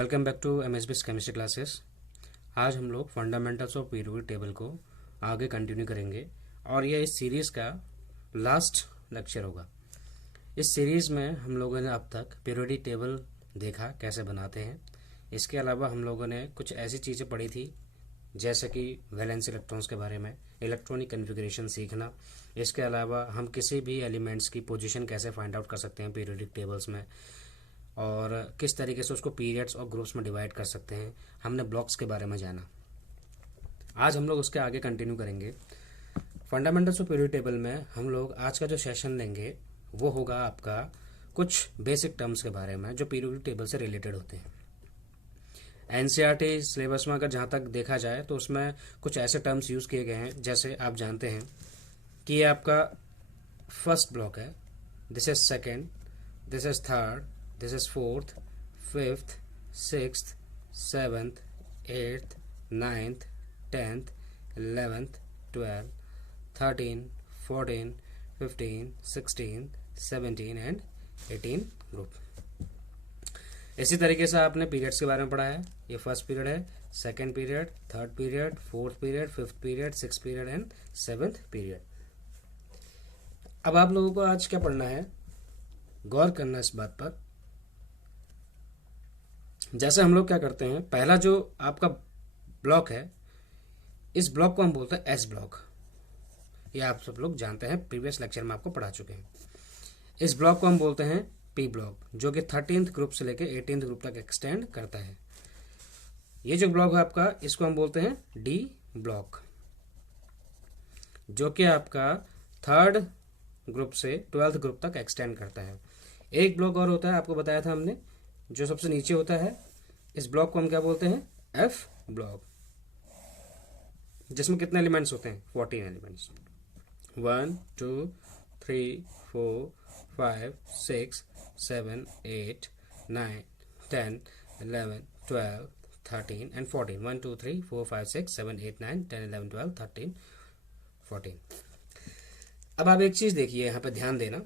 Welcome back to MSBS chemistry classes. आज हम लोग फंडामेंटल्स ऑफ पीरियोडिक टेबल को आगे कंटिन्यू करेंगे और यह इस सीरीज़ का लास्ट लेक्चर होगा। इस सीरीज़ में हम लोगों ने अब तक पीरियोडिक टेबल देखा कैसे बनाते हैं। इसके अलावा हम लोगों ने कुछ ऐसी चीज़ें पढ़ी थी जैसे कि वैलेंस इलेक्ट्रॉन्स के बारे में, इलेक्ट्रॉनिक कन्फिग्रेशन सीखना। इसके अलावा हम किसी भी एलिमेंट्स की पोजीशन कैसे फाइंड आउट कर सकते हैं पीरियोडिक टेबल्स में, और किस तरीके से उसको पीरियड्स और ग्रुप्स में डिवाइड कर सकते हैं। हमने ब्लॉक्स के बारे में जाना। आज हम लोग उसके आगे कंटिन्यू करेंगे। फंडामेंटल्स ऑफ पीरियोडिक टेबल में हम लोग आज का जो सेशन लेंगे वो होगा आपका कुछ बेसिक टर्म्स के बारे में जो पीरियोडिक टेबल से रिलेटेड होते हैं। एनसीईआरटी सिलेबस में अगर जहाँ तक देखा जाए तो उसमें कुछ ऐसे टर्म्स यूज़ किए गए हैं, जैसे आप जानते हैं कि ये आपका फर्स्ट ब्लॉक है, this is second, this is third, this is fourth, fifth, sixth, seventh, eighth, ninth, 10th, 11th, 12th, 13, 14, 15, 16, 17 and 18 group. इसी तरीके से आपने पीरियड्स के बारे में पढ़ा है। ये फर्स्ट पीरियड है, second period, third period, fourth period, fifth period, six period and seventh period. अब आप लोगों को आज क्या पढ़ना है, गौर करना इस बात पर। जैसे हम लोग क्या करते हैं, पहला जो आपका ब्लॉक है, इस ब्लॉक को हम बोलते हैं एस ब्लॉक। ये आप सब लोग जानते हैं, प्रीवियस लेक्चर में आपको पढ़ा चुके हैं। इस ब्लॉक को हम बोलते हैं पी ब्लॉक, जो कि 13th ग्रुप से लेकर 18th ग्रुप तक एक्सटेंड करता है। ये जो ब्लॉक है आपका, इसको हम बोलते हैं डी ब्लॉक, जो कि आपका 3rd ग्रुप से 12th ग्रुप तक एक्सटेंड करता है। एक ब्लॉक और होता है, आपको बताया था हमने, जो सबसे नीचे होता है। इस ब्लॉक को हम क्या बोलते हैं, एफ ब्लॉक, जिसमें कितने एलिमेंट्स होते हैं, 14 एलिमेंट्स। 1 2 3 4 5 6 7 8 9 10 11 12 13 एंड 14। 1 2 3 4 5 6 7 8 9 10 11 12 13 14। अब आप एक चीज देखिए, यहाँ पे ध्यान देना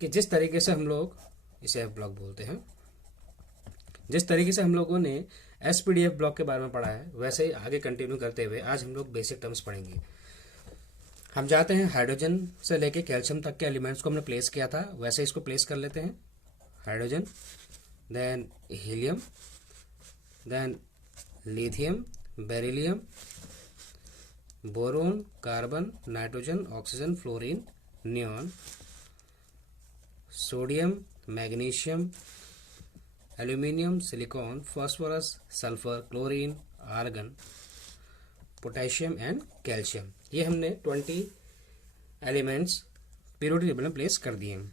कि जिस तरीके से हम लोग इसे एफ ब्लॉक बोलते हैं, जिस तरीके से हम लोगों ने एसपीडीएफ ब्लॉक के बारे में पढ़ा है, वैसे ही आगे कंटिन्यू करते हुए आज हम लोग बेसिक टर्म्स पढ़ेंगे। हम जाते हैं हाइड्रोजन से लेके कैल्शियम तक के एलिमेंट्स को हमने प्लेस किया था, वैसे इसको प्लेस कर लेते हैं। Hydrogen, then helium, then lithium, beryllium, boron, carbon, nitrogen, oxygen, fluorine, neon, sodium, magnesium, aluminium, silicon, phosphorus, sulphur, chlorine, argon, potassium and calcium. ये हमने 20 एलिमेंट्स पीरियोडिक टेबल में प्लेस कर दिए हैं।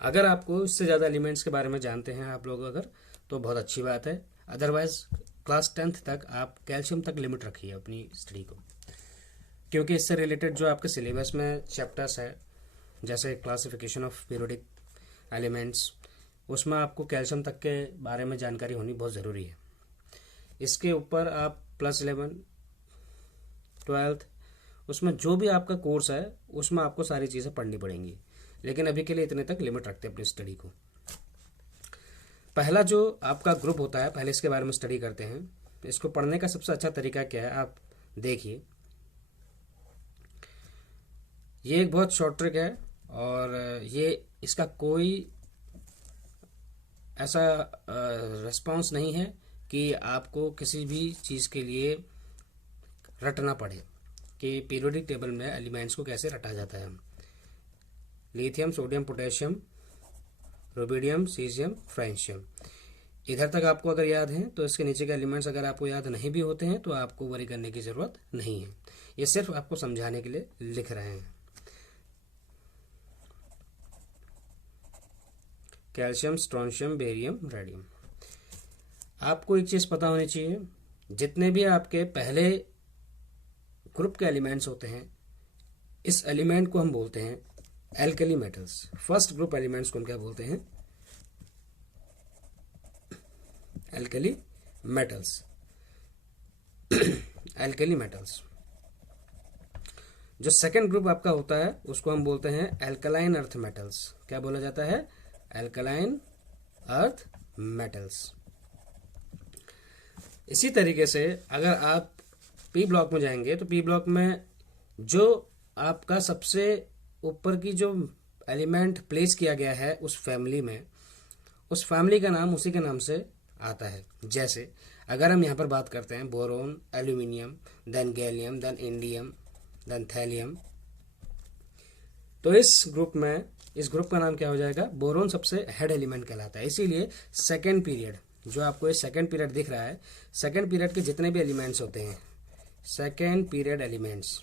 अगर आपको इससे ज़्यादा एलिमेंट्स के बारे में जानते हैं आप लोग अगर, तो बहुत अच्छी बात है। अदरवाइज क्लास 10th तक आप कैल्शियम तक लिमिट रखिए अपनी स्टडी को, क्योंकि इससे रिलेटेड जो आपके सिलेबस में चैप्टर्स है, जैसे क्लासिफिकेशन ऑफ पीरियोडिक एलिमेंट्स, उसमें आपको कैल्शियम तक के बारे में जानकारी होनी बहुत ज़रूरी है। इसके ऊपर आप +11 12th, उसमें जो भी आपका कोर्स है उसमें आपको सारी चीज़ें पढ़नी पड़ेंगी, लेकिन अभी के लिए इतने तक लिमिट रखते हैं अपनी स्टडी को। पहला जो आपका ग्रुप होता है, पहले इसके बारे में स्टडी करते हैं। इसको पढ़ने का सबसे अच्छा तरीका क्या है, आप देखिए। ये एक बहुत शॉर्ट ट्रिक है और ये इसका कोई ऐसा रिस्पॉन्स नहीं है कि आपको किसी भी चीज़ के लिए रटना पड़े कि पीरियोडिक टेबल में एलिमेंट्स को कैसे रटा जाता है। Lithium, sodium, potassium, rubidium, caesium, francium, इधर तक आपको अगर याद है तो इसके नीचे के एलिमेंट्स अगर आपको याद नहीं भी होते हैं तो आपको वरी करने की ज़रूरत नहीं है। ये सिर्फ आपको समझाने के लिए लिख रहे हैं। Calcium, strontium, barium, radium. आपको एक चीज़ पता होनी चाहिए, जितने भी आपके पहले ग्रुप के एलिमेंट्स होते हैं, इस एलिमेंट को हम बोलते हैं alkali metals. First group elements को हम क्या बोलते हैं, एल्कली मेटल्स। Alkali metals. जो सेकेंड ग्रुप आपका होता है उसको हम बोलते हैं एल्कलाइन अर्थ मेटल्स। क्या बोला जाता है, एल्कलाइन अर्थ मेटल्स। इसी तरीके से अगर आप पी ब्लॉक में जाएंगे तो पी ब्लॉक में जो आपका सबसे ऊपर की जो एलिमेंट प्लेस किया गया है उस फैमिली में, उस फैमिली का नाम उसी के नाम से आता है। जैसे अगर हम यहाँ पर बात करते हैं boron, aluminium, then gallium, then indium, then thallium, तो इस ग्रुप का नाम क्या हो जाएगा? बोरोन सबसे हेड एलिमेंट कहलाता है। इसीलिए सेकेंड पीरियड, जो आपको ये सेकेंड पीरियड दिख रहा है, सेकेंड पीरियड के जितने भी एलिमेंट्स होते हैं, second period elements,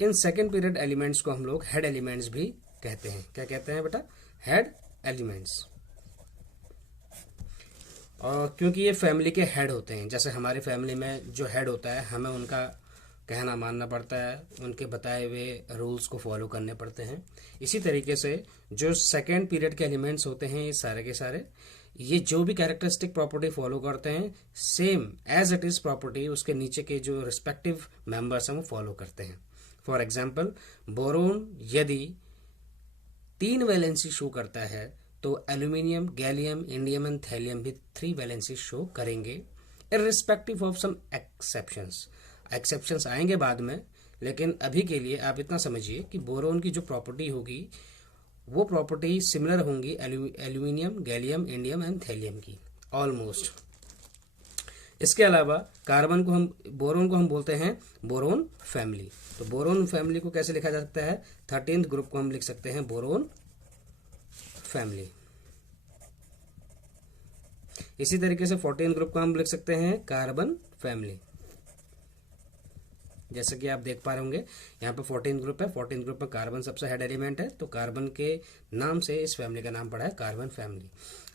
in second period elements को हम लोग हेड एलिमेंट्स भी कहते हैं। क्या कहते हैं बेटा? Head elements. और क्योंकि ये फैमिली के हेड होते हैं, जैसे हमारी फैमिली में जो हेड होता है हमें उनका कहना मानना पड़ता है, उनके बताए हुए रूल्स को फॉलो करने पड़ते हैं। इसी तरीके से जो सेकेंड पीरियड के एलिमेंट्स होते हैं ये सारे के सारे, ये जो भी कैरेक्टरिस्टिक प्रॉपर्टी फॉलो करते हैं same as it is property उसके नीचे के जो रिस्पेक्टिव मेंबर्स हैं वो फॉलो करते हैं। फॉर एग्जाम्पल बोरोन यदि 3 वैलेंसी शो करता है तो aluminium, gallium, indium and thallium भी 3 वैलेंसी शो करेंगे, irrespective of some exceptions. Exceptions आएंगे बाद में, लेकिन अभी के लिए आप इतना समझिए कि बोरोन की जो प्रॉपर्टी होगी वो प्रॉपर्टी सिमिलर होंगी aluminium, gallium, indium and thallium की ऑलमोस्ट। इसके अलावा कार्बन को बोरोन को हम बोलते हैं बोरोन फैमिली। तो बोरोन फैमिली को कैसे लिखा जा सकता है? 13th ग्रुप को हम लिख सकते हैं बोरोन फैमिली। इसी तरीके से 14th ग्रुप को हम लिख सकते हैं कार्बन फैमिली। जैसे कि आप देख पा रहे होंगे यहाँ पे 14th ग्रुप है, 14th ग्रुप में कार्बन सबसे हेड एलिमेंट है, तो कार्बन के नाम से इस फैमिली का नाम पड़ा है कार्बन फैमिली।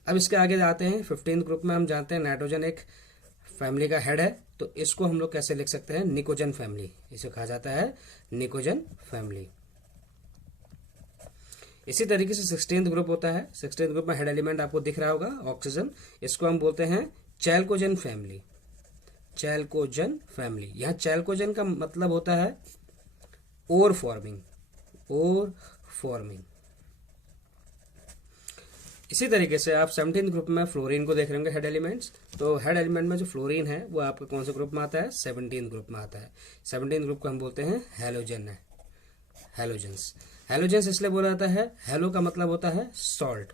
अब इसके आगे जाते हैं 15th ग्रुप में, हम जानते हैं नाइट्रोजन एक फैमिली का हेड है, तो इसको हम लोग कैसे लिख सकते हैं? निकोजन फैमिली। इसे कहा जाता है निकोजन फैमिली। इसी तरीके से 16th ग्रुप होता है, 16th ग्रुप में हेड एलिमेंट आपको दिख रहा होगा ऑक्सीजन, इसको हम बोलते हैं चैल्कोजन फैमिली। चैल्कोजन फैमिली, यहाँ चैल्कोजन का मतलब होता है ओर फॉर्मिंग, ओर फॉर्मिंग। इसी तरीके से आप 17th ग्रुप में फ्लोरीन को देख रहे होंगे हेड एलिमेंट्स, तो हेड एलिमेंट में जो फ्लोरीन है वो आपका कौन से ग्रुप में आता है? 17th ग्रुप में आता है। 17th ग्रुप को हम बोलते हैं हैलोजन है, हैलोजेंस। हैलोजेंस इसलिए बोला जाता है, हैलो का मतलब होता है सॉल्ट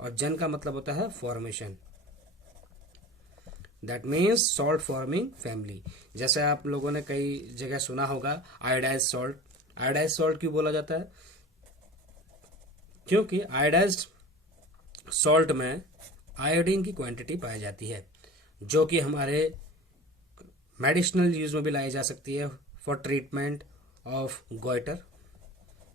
और जन का मतलब होता है formation, that means salt forming family. जैसे आप लोगों ने कई जगह सुना होगा आयोडाइज सॉल्ट। आयोडाइज सॉल्ट क्यों बोला जाता है? क्योंकि आयोडाइज्ड सॉल्ट में आयोडीन की क्वांटिटी पाई जाती है, जो कि हमारे मेडिसिनल यूज में भी लाई जा सकती है फॉर ट्रीटमेंट ऑफ गोइटर,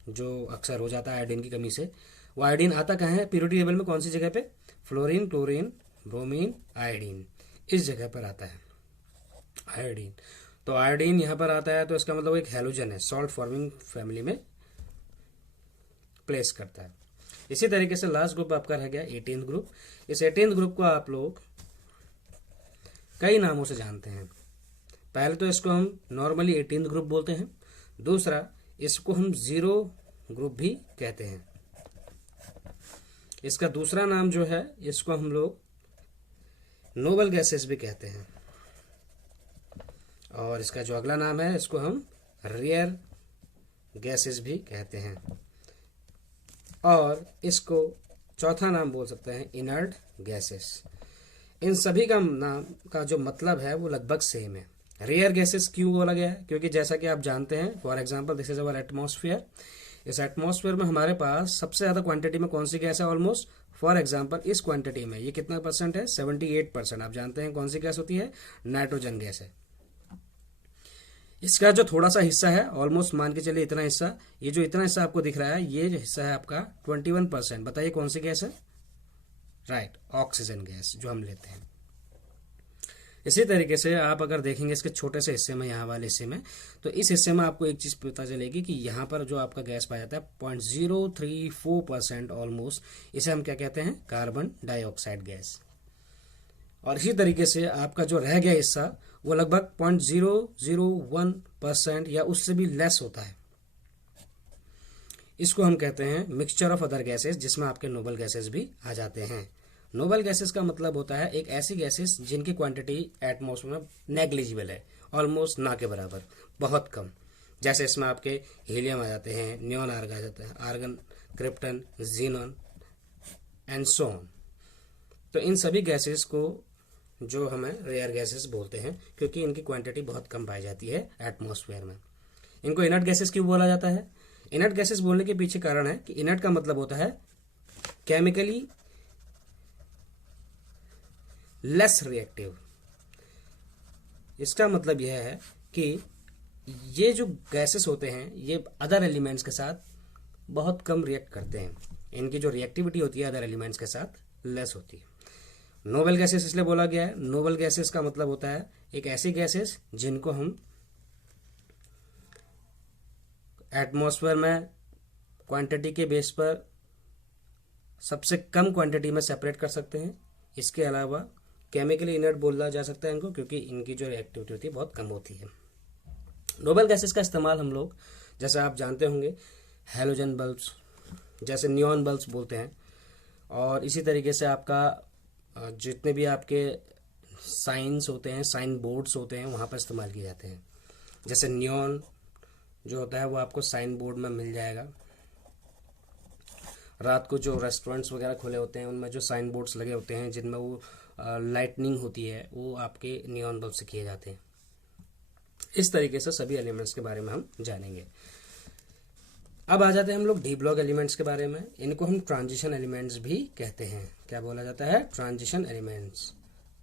जो अक्सर हो जाता है आयोडीन की कमी से। वो आयोडीन आता कहाँ है प्यूरिटी लेवल में? कौन सी जगह पे? फ्लोरीन, क्लोरीन, ब्रोमीन, आयोडीन, इस जगह पर आता है आयोडीन। तो आयोडीन यहाँ पर आता है, तो इसका मतलब एक हैलोजन है, सॉल्ट फॉर्मिंग फैमिली में प्लेस करता है। इसी तरीके से लास्ट ग्रुप आपका रह गया 18th ग्रुप। इस 18th ग्रुप को आप लोग कई नामों से जानते हैं। पहले तो इसको हम नॉर्मली 18th ग्रुप बोलते हैं, दूसरा इसको हम जीरो ग्रुप भी कहते हैं। इसका दूसरा नाम जो है इसको हम लोग नोबल गैसेस भी कहते हैं, और इसका जो अगला नाम है इसको हम रेयर गैसेस भी कहते हैं, और इसको चौथा नाम बोल सकते हैं इनर्ट गैसेस। इन सभी का नाम का जो मतलब है वो लगभग सेम है। रेयर गैसेस क्यों बोला गया है? क्योंकि जैसा कि आप जानते हैं, for example this is our atmosphere. इस एटमॉस्फेयर में हमारे पास सबसे ज्यादा क्वांटिटी में कौन सी गैस है? ऑलमोस्ट, फॉर एग्जांपल इस क्वांटिटी में ये कितना परसेंट है? 78%। आप जानते हैं कौन सी गैस होती है? नाइट्रोजन गैस है। इसका जो थोड़ा सा हिस्सा है, ऑलमोस्ट मान के चलिए इतना हिस्सा, ये जो इतना हिस्सा आपको दिख रहा है, ये जो हिस्सा है आपका 21%। बताइए कौन सी गैस है? राइट, ऑक्सीजन गैस जो हम लेते हैं। इसी तरीके से आप अगर देखेंगे इसके छोटे से हिस्से में, यहाँ वाले हिस्से में, तो इस हिस्से में आपको एक चीज पता चलेगी कि यहाँ पर जो आपका गैस पाया जाता है 0.034% ऑलमोस्ट, इसे हम क्या कहते हैं? Carbon dioxide gas. और इसी तरीके से आपका जो रह गया हिस्सा वो लगभग 0.001% या उससे भी लेस होता है। इसको हम कहते हैं मिक्सचर ऑफ अदर गैसेस, जिसमें आपके नोबल गैसेस भी आ जाते हैं। नोबल गैसेस का मतलब होता है एक ऐसी गैसेस जिनकी क्वांटिटी एटमॉस्फेयर में नेग्लिजिबल है, ऑलमोस्ट ना के बराबर, बहुत कम। जैसे इसमें आपके हीलियम आ जाते हैं, नियॉन आर्गन आ जाते हैं, argon, krypton, xenon and so on. तो इन सभी गैसेस को जो हमें रेयर गैसेस बोलते हैं, क्योंकि इनकी क्वांटिटी बहुत कम पाई जाती है एटमॉस्फेयर में। इनको इनर्ट गैसेस क्यों बोला जाता है? इनर्ट गैसेस बोलने के पीछे कारण है कि इनर्ट का मतलब होता है केमिकली लेस रिएक्टिव। इसका मतलब यह है कि ये जो गैसेस होते हैं ये अदर एलिमेंट्स के साथ बहुत कम रिएक्ट करते हैं, इनकी जो रिएक्टिविटी होती है अदर एलिमेंट्स के साथ लेस होती है। नोबल गैसेस इसलिए बोला गया है। नोबल गैसेस का मतलब होता है एक ऐसी गैसेस जिनको हम एटमॉस्फेयर में क्वांटिटी के बेस पर सबसे कम क्वांटिटी में सेपरेट कर सकते हैं। इसके अलावा केमिकली इनर्ट बोला जा सकता है इनको, क्योंकि इनकी जो रिएक्टिविटी होती है बहुत कम होती है। नोबल गैसेस का इस्तेमाल हम लोग, जैसे आप जानते होंगे, हैलोजन बल्ब्स, जैसे नियॉन बल्ब्स बोलते हैं, और इसी तरीके से आपका जितने भी आपके साइंस होते हैं, साइन बोर्ड्स होते हैं, वहाँ पर इस्तेमाल किए जाते हैं। जैसे नियॉन जो होता है वो आपको साइन बोर्ड में मिल जाएगा। रात को जो रेस्टोरेंट्स वगैरह खुले होते हैं उनमें जो साइन बोर्ड्स लगे होते हैं जिनमें वो लाइटनिंग होती है, वो आपके नियॉन बल्ब से किए जाते हैं। इस तरीके से सभी एलिमेंट्स के बारे में हम जानेंगे। अब आ जाते हैं हम लोग डी ब्लॉक एलिमेंट्स के बारे में। इनको हम ट्रांजिशन एलिमेंट्स भी कहते हैं। क्या बोला जाता है? Transition elements.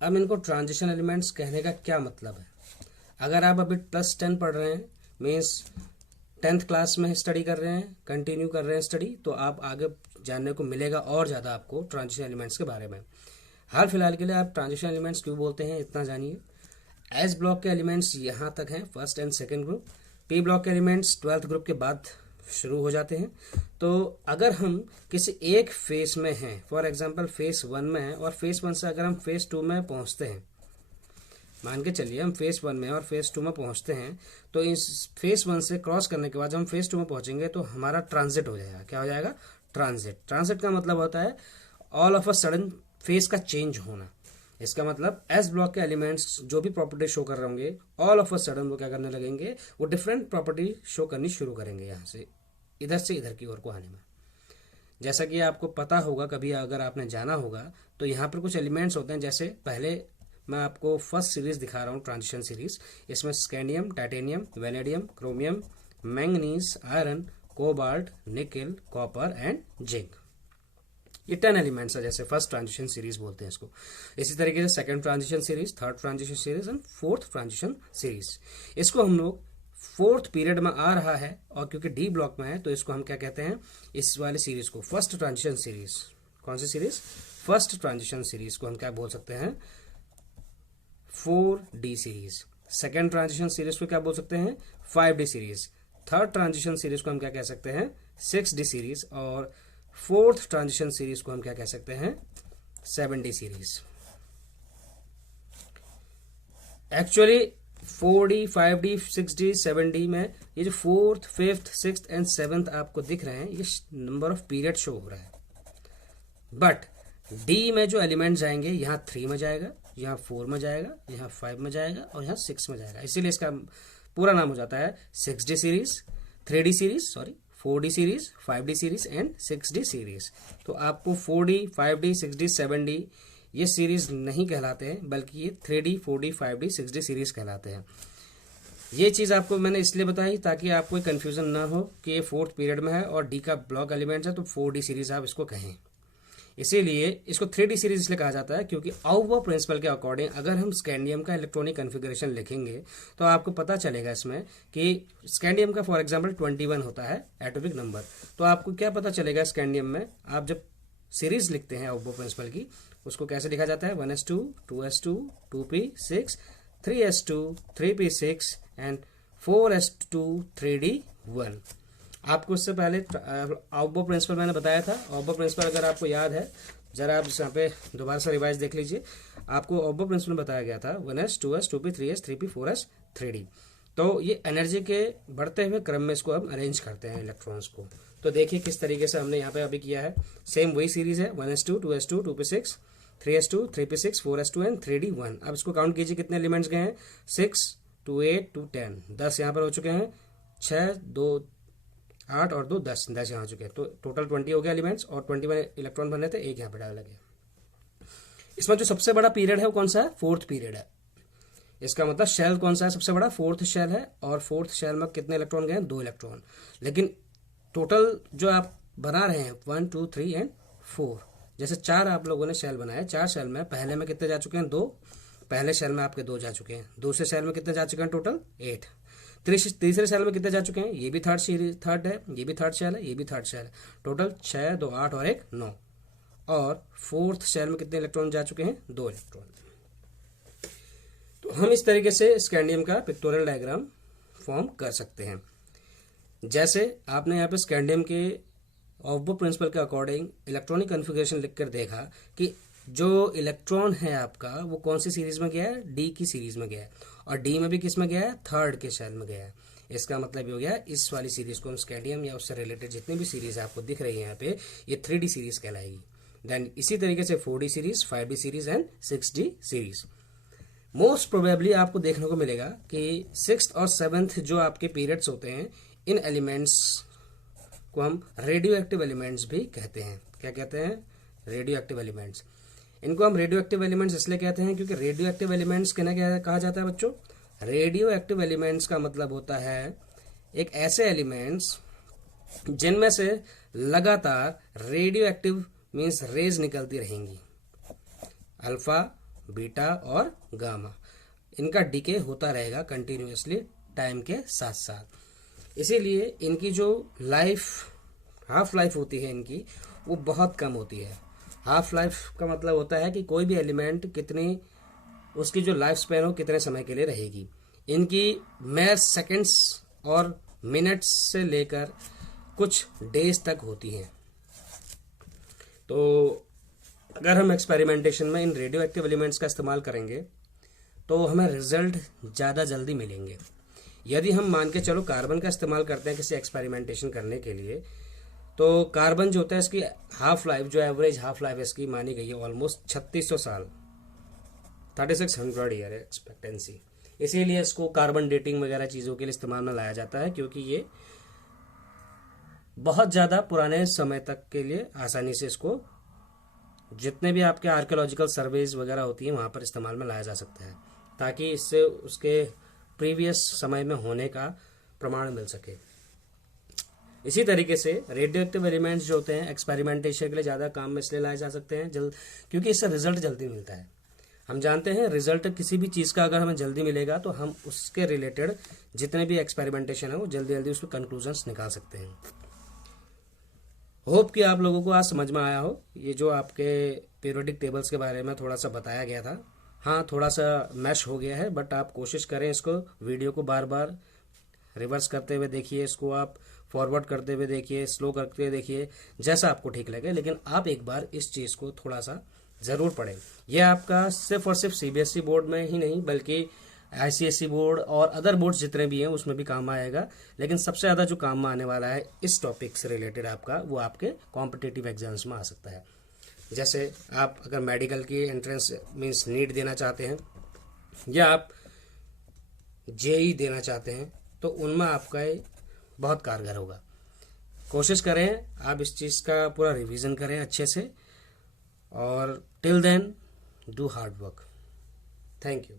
अब इनको ट्रांजिशन एलिमेंट्स कहने का क्या मतलब है? अगर आप अभी +10 पढ़ रहे हैं, मीन्स 10th क्लास में स्टडी कर रहे हैं, कंटिन्यू कर रहे हैं स्टडी, तो आप आगे जानने को मिलेगा और ज़्यादा आपको ट्रांजिशन एलिमेंट्स के बारे में। हाल फिलहाल के लिए आप ट्रांजिशन एलिमेंट्स क्यों बोलते हैं इतना जानिए। एस ब्लॉक के एलिमेंट्स यहाँ तक हैं, first and second group. P block के एलिमेंट्स 12th ग्रुप के बाद शुरू हो जाते हैं। तो अगर हम किसी एक फेस में हैं, फॉर एग्जांपल फेस 1 में हैं, और फेस 1 से अगर हम फेस 2 में पहुंचते हैं, मान के चलिए हम फेस 1 में और फेस 2 में पहुंचते हैं, तो इस फेस 1 से क्रॉस करने के बाद जब हम फेस 2 में पहुंचेंगे तो हमारा ट्रांजिट हो जाएगा। क्या हो जाएगा? ट्रांजिट। ट्रांजिट का मतलब होता है all of a sudden face का चेंज होना। इसका मतलब एस ब्लॉक के एलिमेंट्स जो भी प्रॉपर्टी शो कर रहे होंगे, ऑल ऑफ अ सडन वो क्या करने लगेंगे, वो डिफरेंट प्रॉपर्टी शो करनी शुरू करेंगे, यहाँ से इधर की ओर को आने में। जैसा कि आपको पता होगा, कभी अगर आपने जाना होगा, तो यहाँ पर कुछ एलिमेंट्स होते हैं। जैसे पहले मैं आपको फर्स्ट सीरीज दिखा रहा हूँ, ट्रांजिशन सीरीज। इसमें scandium, titanium, vanadium, chromium, manganese, iron, cobalt, nickel, copper and zinc. ये 10 एलिमेंट्स है, जैसे फर्स्ट ट्रांजिशन सीरीज बोलते हैं इसको। इसी तरीके से second transition series, third transition series and fourth transition series. इसको हम लोग 4th पीरियड में आ रहा है, और क्योंकि डी ब्लॉक में है तो इसको हम क्या कहते हैं, इस वाले सीरीज को फर्स्ट ट्रांजिशन सीरीज। कौन सी सीरीज? फर्स्ट ट्रांजिशन सीरीज को हम क्या बोल सकते हैं? 4D series. Second transition series को क्या बोल सकते हैं? 5D series. Third transition series को हम क्या कह सकते हैं? 6D series. और फोर्थ ट्रांजिशन सीरीज को हम क्या कह सकते हैं? 7D series. Actually 4D, 5D, 6D, 7D में ये जो 4th, 5th, 6th and 7th आपको दिख रहे हैं, ये नंबर ऑफ पीरियड शो हो रहा है। बट डी में जो एलिमेंट जाएंगे, यहाँ 3 में जाएगा, यहाँ 4 में जाएगा, यहाँ 5 में जाएगा और यहाँ 6 में जाएगा। इसीलिए इसका पूरा नाम हो जाता है 6D series, 3D series, 4D series, 5D series and 6D series. तो आपको 4D, 5D, 6D, 7D ये सीरीज नहीं कहलाते हैं, बल्कि ये 3D, 4D, 5D, 6D series कहलाते हैं। ये चीज़ आपको मैंने इसलिए बताई ताकि आपको कोई कन्फ्यूजन ना हो कि ये 4th पीरियड में है और डी का ब्लॉक एलिमेंट्स है, तो 4D सीरीज आप इसको कहें। इसीलिए इसको 3D सीरीज इसलिए कहा जाता है क्योंकि आउबो प्रिंसिपल के अकॉर्डिंग अगर हम स्कैंडियम का इलेक्ट्रॉनिक कन्फिग्रेशन लिखेंगे तो आपको पता चलेगा इसमें कि स्कैंडियम का फॉर एग्जांपल 21 होता है एटॉमिक नंबर। तो आपको क्या पता चलेगा स्कैंडियम में, आप जब सीरीज लिखते हैं आउबो प्रिंसिपल की, उसको कैसे लिखा जाता है? 1s2, 2s2, 2p6, 3s2, 3p6 and 4s2, 3d1। आपको उससे पहले आउबो प्रिंसिपल मैंने बताया था। आउबो प्रिंसिपल अगर आपको याद है, जरा आप यहाँ पे दोबारा से रिवाइज देख लीजिए। आपको आउबो प्रिंसिपल बताया गया था 1s, 2s, 2p, 3s, 3p, 4s, 3d। तो ये एनर्जी के बढ़ते हुए क्रम में इसको हम अरेंज करते हैं इलेक्ट्रॉन्स को। तो देखिए किस तरीके से हमने यहाँ पे अभी किया है। सेम वही सीरीज है, 1s2 2s2 2p6 3s2 3p6 4s2 and 3d1। अब इसको काउंट कीजिए कितने एलिमेंट्स गए हैं, 6 2 8 2 10, 10 यहाँ पर हो चुके हैं, 6 2 8 और 2 10, 10 यहाँ हो चुके हैं। तो टोटल 20 हो गया एलिमेंट्स और 21 इलेक्ट्रॉन बने थे, एक यहाँ पे डाला गया। इसमें जो सबसे बड़ा पीरियड है वो कौन सा है, फोर्थ पीरियड है। इसका मतलब शेल कौन सा है सबसे बड़ा, फोर्थ शेल है। और फोर्थ शेल में कितने इलेक्ट्रॉन गए हैं, 2 इलेक्ट्रॉन। लेकिन टोटल जो आप बना रहे हैं 1 2 3 एंड 4, जैसे 4 आप लोगों ने शेल बनाए, 4 शेल में पहले में कितने जा चुके हैं, 2। पहले शेल में आपके 2 जा चुके हैं। दूसरे शेल में कितने जा चुके हैं, टोटल 8। तीसरे शेल में कितने जा चुके हैं, ये भी थर्ड है, ये भी थर्ड शेल है, ये भी थर्ड शेल है। टोटल 6 2 8 और 1 9। और फोर्थ शेल में कितने इलेक्ट्रॉन जा चुके हैं, 2 इलेक्ट्रॉन। तो हम इस तरीके से स्कैंडियम का पिक्टोरियल डायग्राम फॉर्म कर सकते हैं। जैसे आपने यहाँ पे स्कैंडियम के ऑफबो प्रिंसिपल के अकॉर्डिंग इलेक्ट्रॉनिक कॉन्फ़िगरेशन लिखकर देखा कि जो इलेक्ट्रॉन है आपका वो कौन सी सीरीज में गया है, डी की सीरीज में गया है। और डी में भी किस में गया है, थर्ड के शेल में गया है। इसका मतलब ये हो गया इस वाली सीरीज को हम स्कैंडियम या उससे रिलेटेड जितनी भी सीरीज आपको दिख रही है यहाँ पे, ये 3D सीरीज कहलाएगी। देन इसी तरीके से 4D series, 5D series and 6D series. Most probably आपको देखने को मिलेगा कि 6th और 7th जो आपके पीरियड्स होते हैं, इन एलिमेंट्स को हम रेडियो एक्टिव एलिमेंट्स भी कहते हैं। क्या कहते हैं, रेडियो एक्टिव एलिमेंट्स। इनको हम रेडियो एक्टिव एलिमेंट्स इसलिए कहते हैं क्योंकि रेडियो एक्टिव एलिमेंट्स क्या कहा जाता है बच्चों, रेडियो एक्टिव एलिमेंट्स का मतलब होता है एक ऐसे एलिमेंट्स जिनमें से लगातार रेडियो एक्टिव मीन्स रेज निकलती रहेंगी, अल्फा बीटा और गामा। इनका डिके होता रहेगा कंटिन्यूअसली टाइम के साथ साथ। इसीलिए इनकी जो लाइफ, हाफ लाइफ होती है इनकी, वो बहुत कम होती है। हाफ लाइफ का मतलब होता है कि कोई भी एलिमेंट कितनी, उसकी जो लाइफ स्पैन हो कितने समय के लिए रहेगी। इनकी मेयर सेकंड्स और मिनट्स से लेकर कुछ डेज तक होती हैं। तो अगर हम एक्सपेरिमेंटेशन में इन रेडियो एक्टिव एलिमेंट्स का इस्तेमाल करेंगे तो हमें रिजल्ट ज़्यादा जल्दी मिलेंगे। यदि हम मान के चलो कार्बन का इस्तेमाल करते हैं किसी एक्सपेरिमेंटेशन करने के लिए, तो कार्बन जो होता है इसकी हाफ लाइफ, जो एवरेज हाफ लाइफ इसकी मानी गई है ऑलमोस्ट 3600 साल, 3600 ईयर एक्सपेक्टेंसी। इसीलिए इसको कार्बन डेटिंग वगैरह चीज़ों के लिए इस्तेमाल में लाया जाता है, क्योंकि ये बहुत ज़्यादा पुराने समय तक के लिए आसानी से इसको जितने भी आपके आर्कियोलॉजिकल सर्वेज वगैरह होती हैं वहाँ पर इस्तेमाल में लाया जा सकता है, ताकि इससे उसके प्रीवियस समय में होने का प्रमाण मिल सके। इसी तरीके से रेडियो एक्टिव एलिमेंट्स जो होते हैं एक्सपेरिमेंटेशन के लिए ज़्यादा काम में इसलिए लाए जा सकते हैं क्योंकि इससे रिजल्ट जल्दी मिलता है। हम जानते हैं रिजल्ट किसी भी चीज़ का अगर हमें जल्दी मिलेगा तो हम उसके रिलेटेड जितने भी एक्सपेरिमेंटेशन है वो जल्दी जल्दी उसमें कंक्लूजन्स निकाल सकते हैं। होप कि आप लोगों को आज समझ में आया हो। ये जो आपके पीरियोडिक टेबल्स के बारे में थोड़ा सा बताया गया था, हाँ थोड़ा सा मैश हो गया है, बट आप कोशिश करें इसको वीडियो को बार बार रिवर्स करते हुए देखिए, इसको आप फॉरवर्ड करते हुए देखिए, स्लो करते हुए देखिए, जैसा आपको ठीक लगे। लेकिन आप एक बार इस चीज़ को थोड़ा सा ज़रूर पढ़ें। यह आपका सिर्फ और सिर्फ सीबीएसई बोर्ड में ही नहीं बल्कि आईसीएसई बोर्ड और अदर बोर्ड्स जितने भी हैं उसमें भी काम आएगा। लेकिन सबसे ज़्यादा जो काम में आने वाला है इस टॉपिक से रिलेटेड आपका, वो आपके कॉम्पिटिटिव एग्जाम्स में आ सकता है। जैसे आप अगर मेडिकल की एंट्रेंस मींस नीट देना चाहते हैं या आप जेई देना चाहते हैं तो उनमें आपका ये बहुत कारगर होगा। कोशिश करें आप इस चीज़ का पूरा रिवीजन करें अच्छे से, और till then do hard work. Thank you.